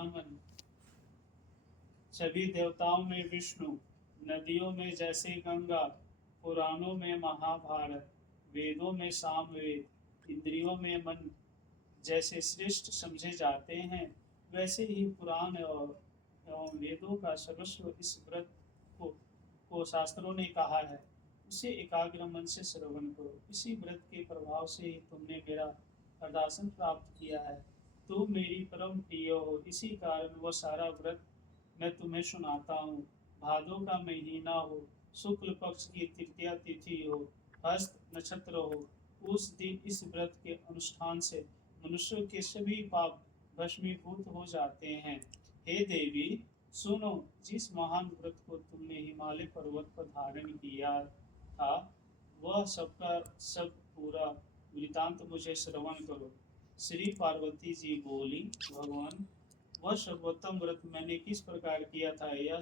महामन। सभी देवताओं में विष्णु, नदियों में जैसे गंगा, पुराणों में महाभारत, वेदों में सामवेद, इंद्रियों में मन जैसे श्रेष्ठ समझे जाते हैं, वैसे ही पुराण और एवं वेदों का सर्वस्व इस व्रत को शास्त्रों ने कहा है। उसे एकाग्र मन से श्रवण करो। इसी व्रत के प्रभाव से ही तुमने मेरा अर्दासन प्राप्त किया है। तुम मेरी परम प्रिय हो, इसी कारण वह सारा व्रत मैं तुम्हें सुनाता हूँ। भादों का महीना हो, शुक्ल पक्ष की तृतीया तिथि हो, हस्त नक्षत्र हो, उस दिन इस व्रत के अनुष्ठान से मनुष्य के सभी पाप भस्मीभूत हो जाते हैं। हे देवी, सुनो, जिस महान व्रत को तुमने हिमालय पर्वत पर धारण किया था, वह सबका सब पूरा वृतांत मुझे श्रवण करो। श्री पार्वती जी बोली, भगवान, वह सर्वोत्तम व्रत मैंने किस प्रकार किया था, यह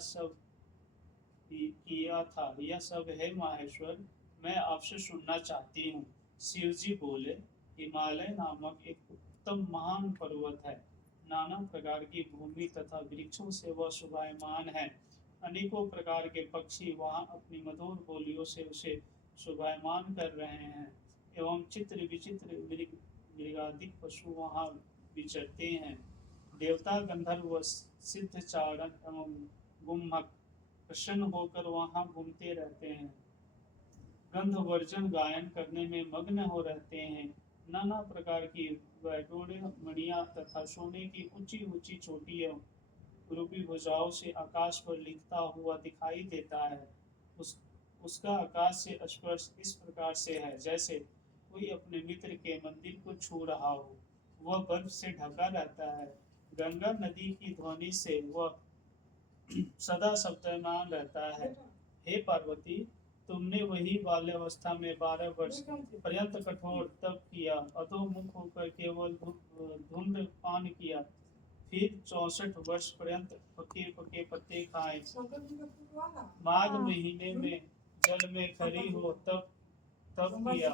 सब है माहेश्वर, मैं आपसे सुनना चाहती हूँ। शिव जी बोले, हिमालय नामक एक उत्तम महान पर्वत है। नाना प्रकार की भूमि तथा वृक्षों से वह शोभायमान है। अनेकों प्रकार के पक्षी वहाँ अपनी मधुर बोलियों से उसे शोभायमान कर रहे हैं, एवं चित्र विचित्र मृगादिक पशु वहाँ विचरते हैं। देवता, गंधर्व, सिद्ध, चारण एवं गुम्मक प्रसन्न होकर वहाँ घूमते रहते हैं। गंधवर्जन गायन करने में मग्न हो रहते हैं। नाना प्रकार की वैडूर्य मणियां तथा सोने की ऊंची ऊंची चोटियों रूपी भुजाओं से आकाश पर लिखता हुआ दिखाई देता है। उसका आकाश से स्पर्श इस प्रकार से है, जैसे कोई अपने मित्र के मंदिर को छू रहा हो। वह बर्फ से ढका रहता है। गंगा नदी की ध्वनि से वह सदा शब्दमान रहता है। हे पार्वती, तुमने वही बाल्यावस्था में 12 वर्ष पर्यंत कठोर तप किया, अधोमुख होकर केवल धुंध पान किया, फिर 64 वर्ष पर्यंत पके पके पत्ते खाए, माघ महीने में जल में खड़ी हो तप किया,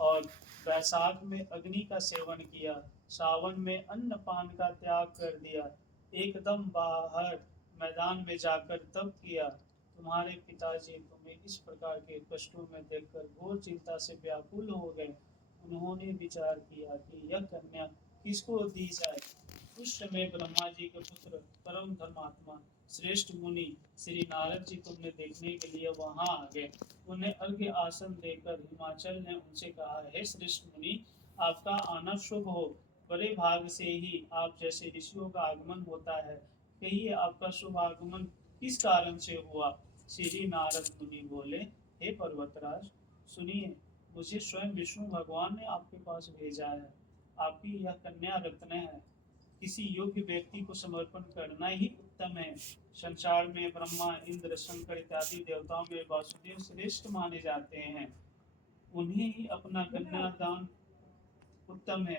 और वैशाख में अग्नि का सेवन किया, सावन में अन्न पान का त्याग कर दिया, एकदम बाहर मैदान में जाकर तप किया। तुम्हारे पिताजी तुम्हें इस प्रकार के कष्टों में देखकर घोर चिंता से व्याकुल हो गए। उन्होंने विचार किया कि यह कन्या किसको दी जाए। उस समय ब्रह्मा जी के पुत्र परम धर्मात्मा श्रेष्ठ मुनि श्री नारद जी तुमने देखने के लिए वहां आ गए। उन्हें अर्घ्य आसन देकर हिमाचल ने उनसे कहा, हे श्रेष्ठ मुनि, आपका आना शुभ हो। बड़े भाग से ही आप जैसे ऋषियों का आगमन होता है। कहिए, आपका शुभ आगमन किस कारण से हुआ। श्री नारद मुनि बोले, हे पर्वतराज, सुनिए, मुझे स्वयं विष्णु भगवान ने आपके पास भेजा है। आपकी यह कन्या रत्न है। किसी योग्य व्यक्ति को समर्पण करना ही उत्तम है। संसार में ब्रह्मा, इंद्र, शंकर इत्यादि देवताओं में वासुदेव श्रेष्ठ माने जाते हैं। उन्हें ही अपना कन्यादान उत्तम है।